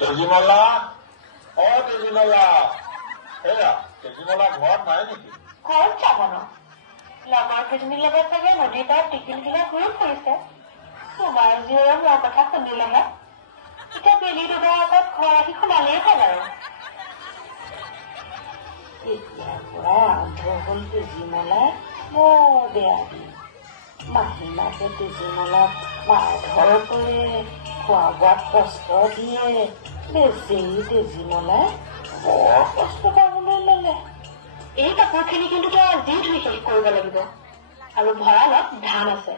তেজীমলা তেজীমলা এয়া তেজীমলা ঘৰত নাই নেকি? ঘৰত যাব ন লগৰ কেইজনীৰ লগত চাগে নদীৰ পাৰত টিকিলগিলা ঘূৰি ফুৰিছে। তোমাৰ জীয়ৰে মোৰ কথা শুনিলেহে এতিয়া বেলি দুবাৰ আগত ঘৰ আহি সোমালেই হ'ল আৰু। এতিয়াৰ পৰা আৰম্ভ হ'ল তেজীমলা বৰ বেয়া দিন। মাহীমাকে তেজীমলাক মাৰধৰ কৰে, খোৱা বোৱাত কষ্ট দিয়ে। বেচেৰি তেজীমলাই বৰ কষ্ট পাবলৈ ল'লে। এই কাপোৰখিনি কিন্তু তই আজিয়ে ধুই শেষ কৰিব লাগিব। আৰু ভঁৰালত ধান আছে,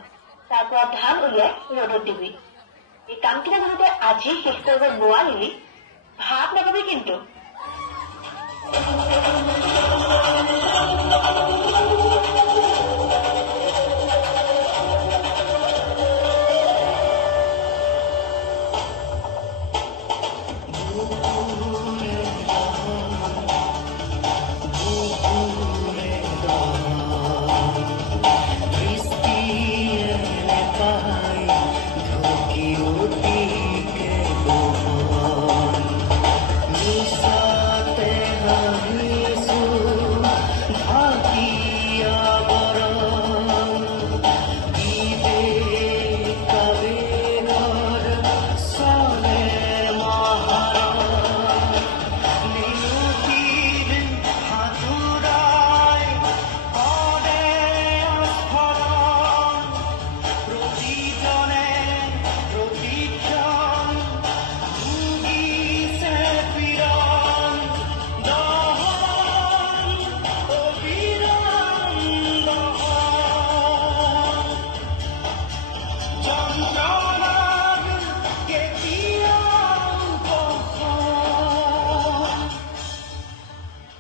তাৰ পৰা ধান উলিয়াই ৰ'দত দিবি। এই কামকেইটা যদি তই আজি শেষ কৰিব নোৱাৰিলি ভাত নাপাবি কিন্তু।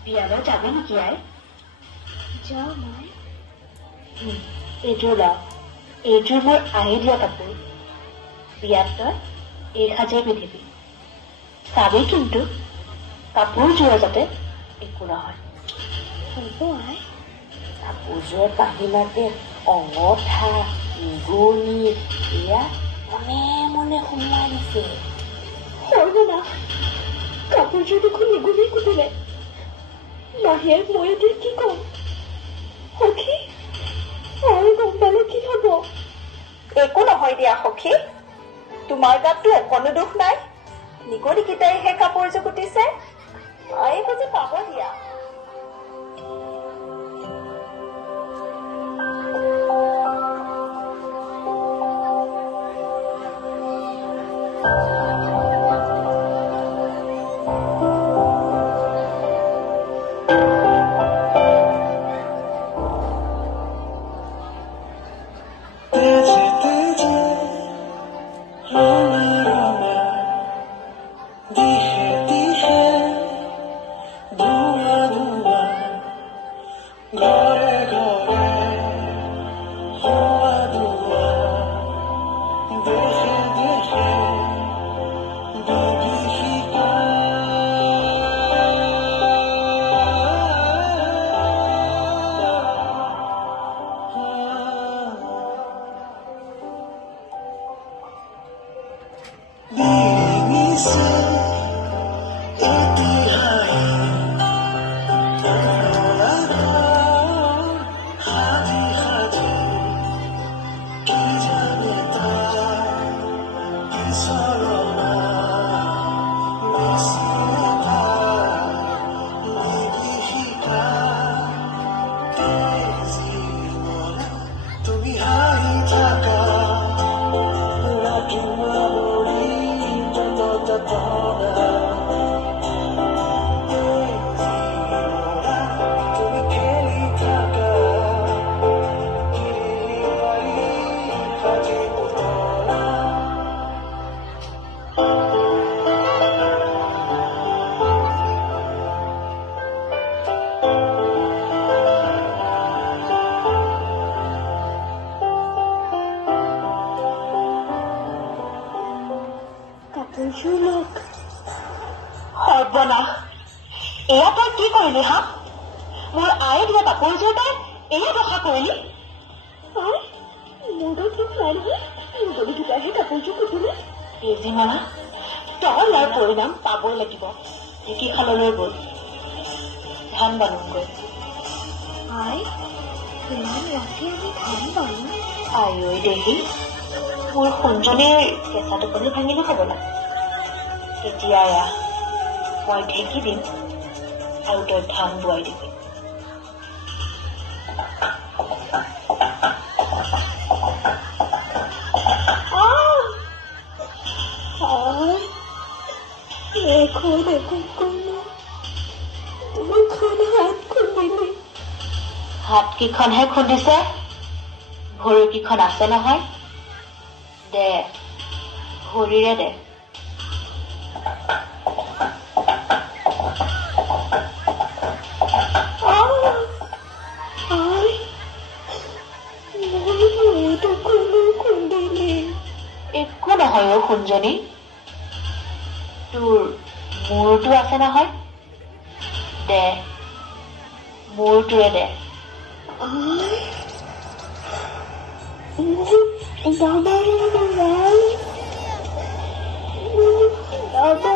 বিয়ালৈ যাবি নেকি আই? যাওঁ মই। এইযোৰ ল, এইযোৰ মোৰ আহি দিয়া কাপোৰ। বিয়াত তই এই সাজে পিন্ধিবি। চাবি কিন্তু কাপোৰযোৰৰ যাতে একো নহয়। হ'ব আই। কাপোৰযোৰত মাহীমাকে অঙঠা নিগনি এয়া মনে মনে সোমোৱাই দিছে। সৰ্বনা, কাপোৰযোৰ দেখোন নিগনি কুটিলে। মাহীয়ে মই এতিয়া কি কম? সখী আৰু গম পালে কি হব? একো নহয় দিয়া সখী, তোমাৰ গাততো অকণো দুখ নাই। নিগনিকেইটাই সেই কাপোৰযোৰ কুটিছে, এই বুজি পাব দিয়া। Baby, say, কাপোৰযোৰ লওক। সৰ্বনাশ, এয়া তই কি কৰিলি হা? মোৰ আয়ে দিয়া কাপোৰযোৰ তই এয়া দশা কৰিলি? মোৰতো ঠিক নাই নহয়, মুদলি কিবাহে কাপোৰযোৰ কুটিলে। তেজীমলা, তই ইয়াৰ পৰিণাম পাবই লাগিব। ঢেঁকীশাললৈ গ'ল, ধান বানুগৈ। আই, ইমান ৰাতি আমি ধান বানো? আই দেহি, মোৰ সোণজনীৰ কেঁচা টোপনি ভাঙিলো হ'বলা। এতিয়া এয়া মই ঢেঁকী দিম আৰু তই ধান বোৱাই দিবি। এখন একো কৰিলো, দুখন হাত খুন্দিলি। হাত কেইখনহে খুন্দিছে, ভৰি কেইখন আছে নহয়। দে, ভৰিৰে দে। একো নহয় অ সোণজনী, তোৰ মূৰটো আছে নহয়। দে, মূৰটোৱে দে। দাদা